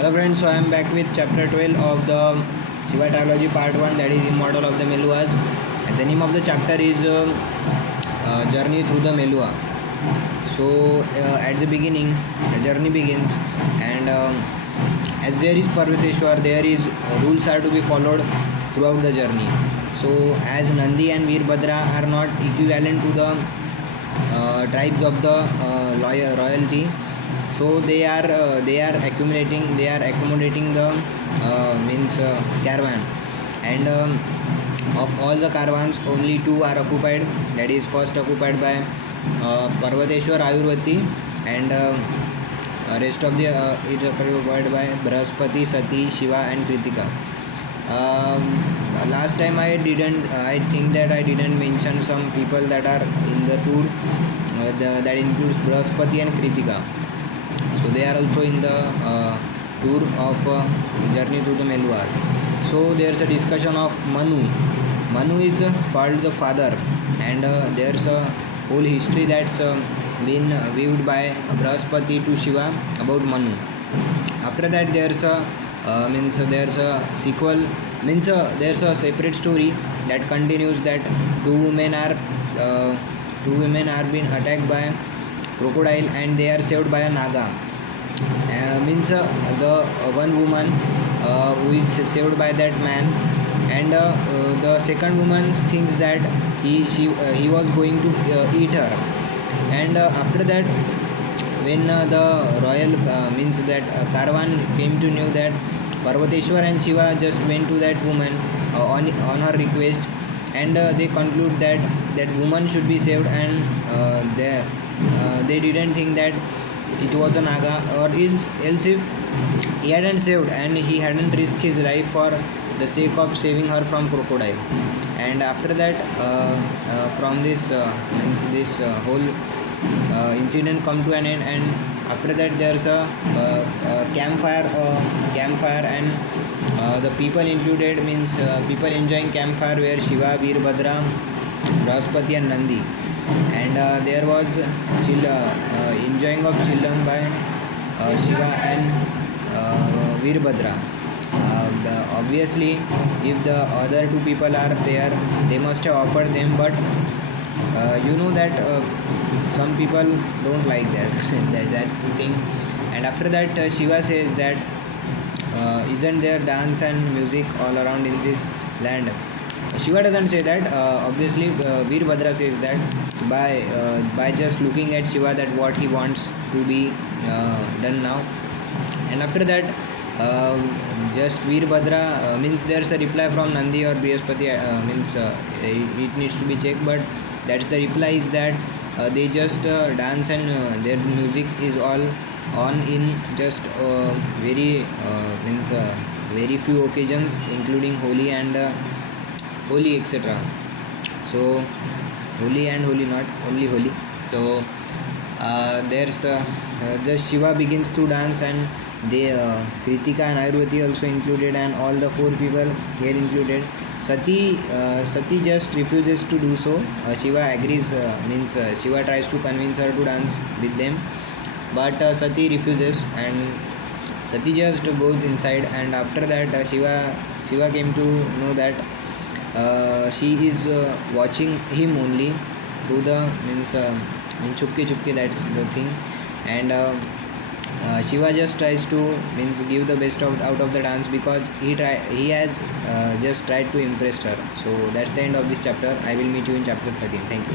Hello friends, so I am back with chapter 12 of the Shiva trilogy part 1, that is Immortal of the Meluas, and the name of the chapter is Journey through the Melua. So at the beginning the journey begins, and as there is Parvateshwar, there is rules are to be followed throughout the journey. So as Nandi and Veerbhadra are not equivalent to the tribes of the royalty, so they are accommodating the caravan, and of all the caravans only two are occupied. That is first occupied by Parvateshwar Ayurvati, and rest of the it is occupied by Brahaspati, Sati, Shiva and Kritika. Last time I think that I didn't mention some people that are in the tour, that includes Brahaspati and Kritika. So they are also in the tour of journey to the Meluar. So there's a discussion of Manu. Manu is called the father, and there's a whole history that's been weaved by Brahaspati to Shiva about Manu. After that there's a sequel, there's a separate story that continues, that uh, two women are being attacked by crocodile and they are saved by a naga. The one woman who is saved by that man, and the second woman thinks that he was going to eat her, and after that when the royal caravan came to know that Parvateshwar and Shiva just went to that woman on her request, and they conclude that that woman should be saved, and they didn't think that it was a naga, or else if he hadn't saved and he hadn't risked his life for the sake of saving her from crocodile. And after that from this whole incident come to an end, and after that there's a campfire, and the people included people enjoying campfire where Shiva, Veerbhadra, Brahaspati and Nandi, and there was enjoying of chillam by Shiva and Veerbhadra. Obviously, if the other two people are there, they must have offered them, but you know that some people don't like that. That's the thing. And after that Shiva says that isn't there dance and music all around in this land? Shiva doesn't say that. Obviously Veerbhadra says that by just looking at Shiva, that what he wants to be done now. And after that just Veerbhadra there's a reply from Nandi or Brihaspati, it needs to be checked, but that's the reply is that they just dance, and their music is all on in just very few occasions, including Holi and Holi, etc. So Holi and Holi, not only Holi. So there's just Shiva begins to dance, and they Kritika and Ayurvati also included, and all the four people here included. Sati just refuses to do so. Shiva agrees, Shiva tries to convince her to dance with them, but Sati refuses, and Sati just goes inside. And after that Shiva came to know that she is watching him only through the chupke chupke, that's the thing. And Shiva just tries to give the best out of the dance, because he has just tried to impress her. So that's the end of this chapter. I will meet you in chapter 13. Thank you.